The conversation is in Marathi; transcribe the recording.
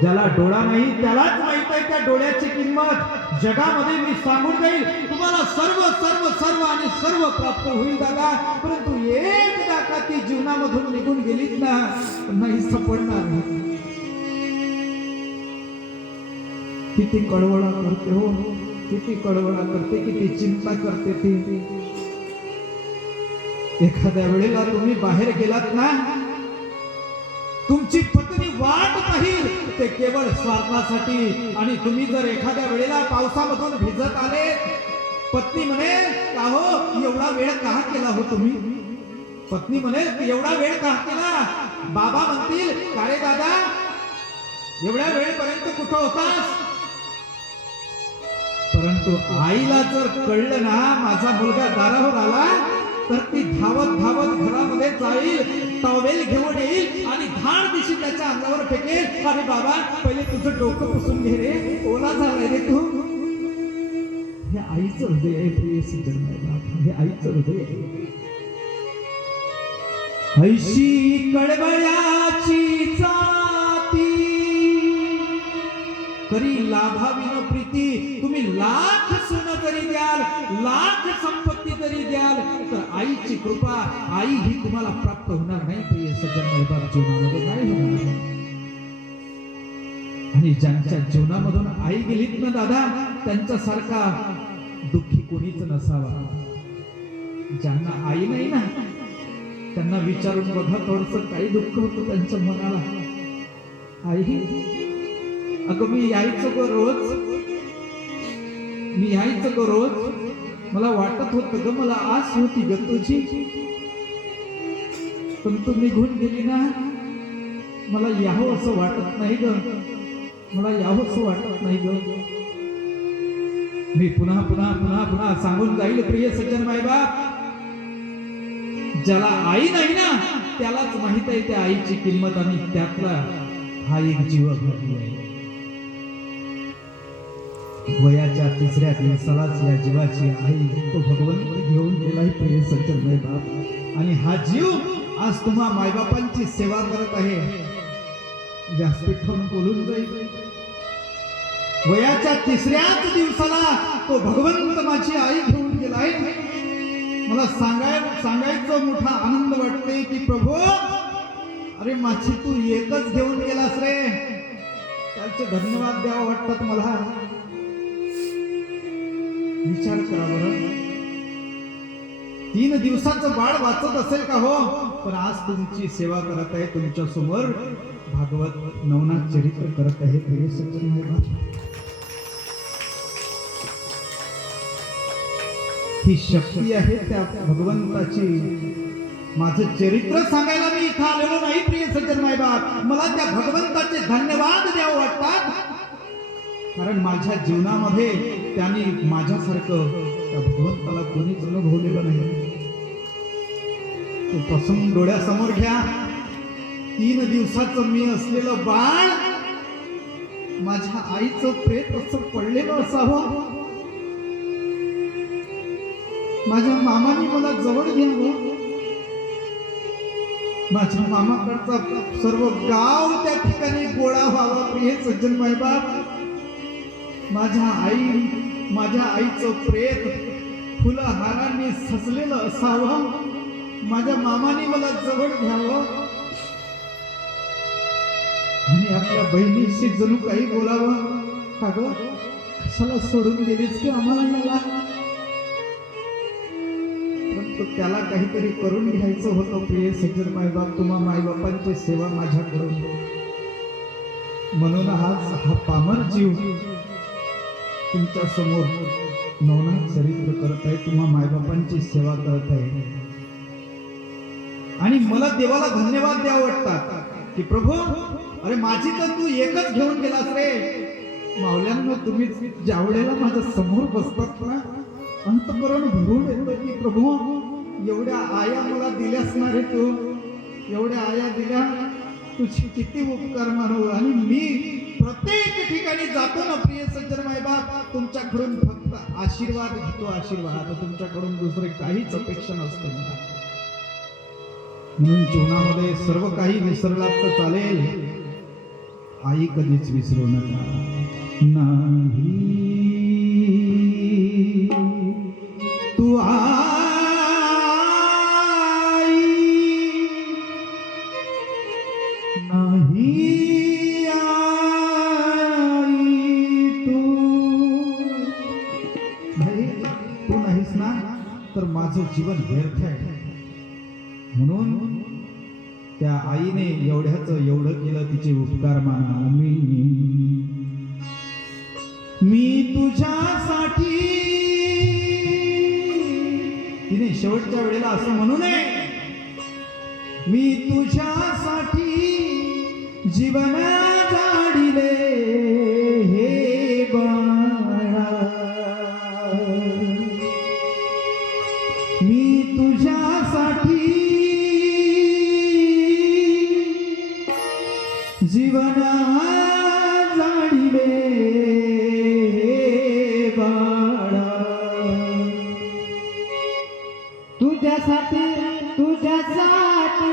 ज्याला डोळा नाही त्यालाच माहित आहे त्या डोळ्याची किंमत. जगामध्ये मी सांगून जाईल तुम्हाला सर्व सर्व सर्व आणि सर्व प्राप्त होईल दादा, परंतु एकदा का ती जीवनामधून निघून गेलीच ना नाही सापडणार. किती कळवळा करते हो, किती कळवळा करते, किती चिंता करते ती. एखाद्या वेळेला तुम्ही बाहेर गेलात ना, तुमची पत्नी वाट पाहिल ते केवळ स्वार्थासाठी. आणि तुम्ही जर एखाद्या वेळेला पावसामधून भिजत आले, पत्नी म्हणेल का हो एवढा वेळ का केला हो तुम्ही. पत्नी म्हणेल एवढा वेळ का केला. बाबा म्हणतील का रे दादा एवढ्या वेळेपर्यंत कुठं होतास. परंतु आईला जर कळलं ना माझा मुलगा दारावर आला, तर ती धावत धावत घरामध्ये जाईल, टॉवेल घेऊन येईल आणि धाड दिशी त्याच्या अंगावर फेकेल. अरे बाबा पहिले तुझं डोकं पुसून घे रे, ओला झालाय रे तू. हे आईचं हृदय आहे प्रिय सज्जन, हे आईचं हृदय आहे. ऐशी कळवळ्याची जाती करी लाभाविन प्रीती. तुम्ही लाख सोनं तरी द्याल, लाख संपत्ती तरी द्याल, तर आईची कृपा, आई ही तुम्हाला प्राप्त होणार नाही प्रिय सज्जन. जीवनामध्ये नाही होणार. आणि ज्यांच्या जीवनामधून आई गेलीत ना दादा, त्यांच्यासारखा दुःखी कोणीच नसावा. ज्यांना आई नाही ना त्यांना विचारून बघा थोडस काही दुःख होतं त्यांच्या मनाला. आई अगं मी यायचं ग रोज, मी यायचं ग रोज, मला वाटत होतं ग, मला आस होती ग तुझी, पण तू निघून गेली ना, मला यावं असं वाटत नाही ग, मला यावं असं वाटत नाही ग. मी पुन्हा पुन्हा पुन्हा पुन्हा सांगून जाईल प्रिय सज्जन मायबाप, ज्याला आई नाही ना त्यालाच माहित आहे त्या आईची किंमत. आणि त्यातला हा एक जीव आहे. वयाच्या 3ऱ्या दिवसालाच या जीवाची आई तो भगवंत घेऊन गेलाय प्रिय सज्जन मायबाप. आणि हा जीव आज तुम्हा मायबापांची सेवा करत आहे. व्यासपीठावरून बोलून जाईल, वयाच्या 3ऱ्याच दिवसाला तो भगवंत माझी आई घेऊन गेलाय. मला सांगायचं मोठा आनंद वाटते की प्रभू, अरे माझी तू एकच घेऊन गेलास रे, त्याचे धन्यवाद द्यावं वाटतात मला. विचार करा बरं, 3 दिवसाचं बाळ वाचत असेल का हो, पण आज तुमची सेवा करत आहे, तुमच्या समोर भागवत नवनाथ चरित्र करत आहे प्रिय सज्जन मायबाप. ही शक्ती आहे त्या भगवंताची. माझं चरित्र सांगायला मी इथं आलेलो नाही प्रिय सज्जन मायबाप, मला त्या भगवंताचे धन्यवाद द्यावं वाटतात. कारण माझ्या जीवनामध्ये त्यांनी माझ्यासारखं त्या भगवंताला कोणीच अनुभवलेलं नाही. तो प्रसंग डोळ्यासमोर घ्या. 3 दिवसाचं मी असलेलं बाळ माझ्या आईचं प्रेत असं पडलेलं असावं. माझ्या मामाने मला जवळ घ्यावं. माझ्या मामाकडचा सर्व गाव त्या ठिकाणी गोळा व्हावा प्रिय सज्जन मायबाप. माझ्या आईचं प्रेत फुलहारांनी सजलेलं असावं. माझ्या मामाने मला जवळ घ्यावं आणि आपल्या बहिणीशी जणू काही बोलावं. का ग कशाला सोडून गेलीस की आम्हाला याला. परंतु त्याला काहीतरी करून घ्यायचं होतं प्रिय सज्जन मायबाप, तुम्हा मायबापांची सेवा माझ्याकडून. म्हणून आज हा पामर जीव तुमच्या समोर नवनाथ चरित्र करत आहे, तुम्हा मायबापांची सेवा करत आहे. आणि मला देवाला धन्यवाद द्यावं वाटतात की प्रभू, अरे माझी तर तू एकच घेऊन गेलास रे. माऊल्यांना तुम्ही ज्या वेळेला माझ्या समोर बसतात ना, अंतःकरण भरून येतं की प्रभू एवढ्या आया मला दिल्यास ना रे, तू एवढ्या आया दिल्या, तुझी किती उपकार मानव. आणि मी प्रत्येक ठिकाणी जातो ना प्रिय सज्जन मायबाप, तुमच्याकडून फक्त आशीर्वाद घेतो, आशीर्वाद. तुमच्याकडून दुसरे काहीच अपेक्षा नसते मला. म्हणून जीवनामध्ये सर्व काही विसरलात तर चालेल, आई कधीच विसरू नका. नाही तू आई, नाही आई तू नाही, तू नाहीस ना तर माझं जीवन व्यर्थ आहे. म्हणून त्या आईने एवढं केलं, तिचे उपकार माना. मी तुझ्यासाठी, तिने शेवटच्या वेळेला असं म्हणू नये, मी तुझ्यासाठी जीवन जाडिले हे बाळा, मी तुझ्यासाठी जीवन जाडिले बाळा. तुझ्यासाठी तुझ्यासाठी